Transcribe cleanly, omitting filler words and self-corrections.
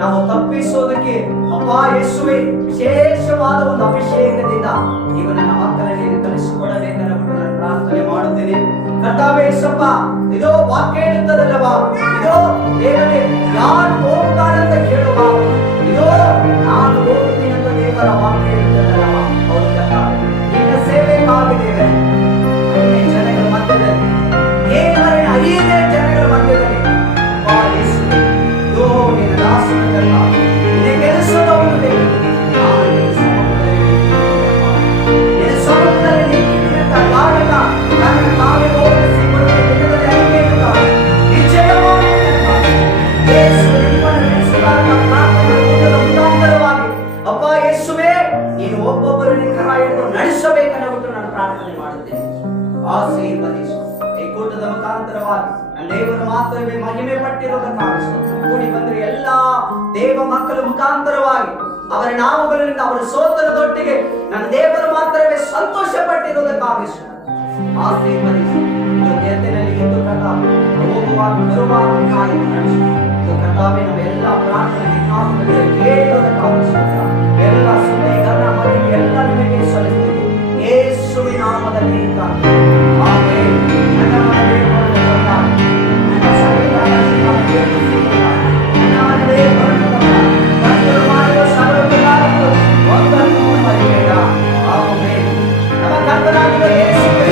ನಾವು ತಪ್ಪಿಸೋದಕ್ಕೆ ಅಪ್ಪ ಯೇಸುವೆ ವಿಶೇಷವಾದ ಒಂದು ಅಭಿಷೇಕದಿಂದ ಈಗ ನನ್ನ ಮಕ್ಕಳಲ್ಲಿ ಕಲಿಸಿಕೊಡಬೇಕೆಂದು ನಾನು ಪ್ರಾರ್ಥನೆ ಮಾಡುತ್ತೇನೆ. ಕರ್ತಾವೇ ಯೇಸಪ್ಪ, ಇದೋ ವಾಕ್ಯ ಹೇಳುತ್ತದಲ್ಲವಾ, ಇದೋ ದೇವರೇ ಯಾರು ಹೋಗ್ತಾರಂತ ಕೇಳುವ, ಇದೋ ನಾನು ಹೋಗ್ತೀನಿ ಅಂತ ದೇವರ ವಾಕ್ಯ ಹೇಳುತ್ತದಲ್ಲವಾ. ಹೌದು ಕರ್ತಾವೇ, ನಿನ್ನ ಸೇವೆಗಾಗಿದ್ದೇವೆ ಜನಗಳ ಮಧ್ಯದಲ್ಲಿ, ದೇವರೇ ಅರಿಯದೇ ಜನಗಳ ಮಧ್ಯದಲ್ಲಿ ನಿನ್ನ ದಾಸನಲ್ಲ ನಿನ್ನ ಕೆಲಸದವನು ನಿನ್ನ ಸ್ವರೂಪದಲ್ಲಿ ನಿಂತಿದ್ದಂತ ಕಾರಣ ನನ್ನ ತಾವೇ ಹೋಲಿಸಿಕೊಂಡ ದಿನದಲ್ಲಿ ಅರಿಯುತ್ತಾರೆ ನಿಶ್ಚಯವಾಗಿ ಮುಖಾಂತರವಾಗಿ ಅಪ್ಪ ಯೇಸುವೇ ನೀನು ಒಬ್ಬೊಬ್ಬರನ್ನು ಕರ ಹಿಡಿದು ನಡೆಸಬೇಕೆನ್ನುವುದು ನಾನು ಪ್ರಾರ್ಥನೆ ಮಾಡುತ್ತೇನೆ. ಆಶೀರ್ವದಿಸು. ಈ ಕೂಟದ ಮುಖಾಂತರವಾಗಿ ನನ್ನ ದೇವರ ಮಾತ್ರವೇ ಮಹಿಮೆ ಪಟ್ಟಿರುವುದಕ್ಕಾಗಿ ಕೂಡಿ ಬಂದರೆ ಎಲ್ಲಾ ದೇವ ಮಕ್ಕಳ ಮುಖಾಂತರವಾಗಿ ಅವರ ನಾಮಗಳಿಂದ ಅವರ ಸೋದರದೊಟ್ಟಿಗೆ ನನ್ನ ದೇವರ ಮಾತ್ರವೇ ಸಂತೋಷ ಪಟ್ಟಿರುವುದಕ್ಕಾಗಿ ಆಶೀರ್ವದಿಸು. ಜೊತೆಯಲ್ಲಿ ಇಂದು ಕರ್ತಾವೆ ಹೋಗುವಾಗ ಬರುವಾಗ ಕಾಯಿ ನಡೆಸು. ಕರ್ತಾವೆ ನಮ್ಮ ಎಲ್ಲ ಪ್ರಾರ್ಥನೆ ಕೇಳಿರುವುದಕ್ಕಾಗಿ ಎಲ್ಲ ಸುಮ್ಮನೆ ಗಮನ ಮಾಡಿ ಎಲ್ಲ ನಿಮಗೆ ಸಲ್ಲಿಸುತ್ತೇವೆ ಯೇಸುವಿನ ನಾಮದಲ್ಲಿ. ಆಮೆನ್. ನಮ್ಮ ಕರ್ತನಾಗಿರುವ ಯೇಸು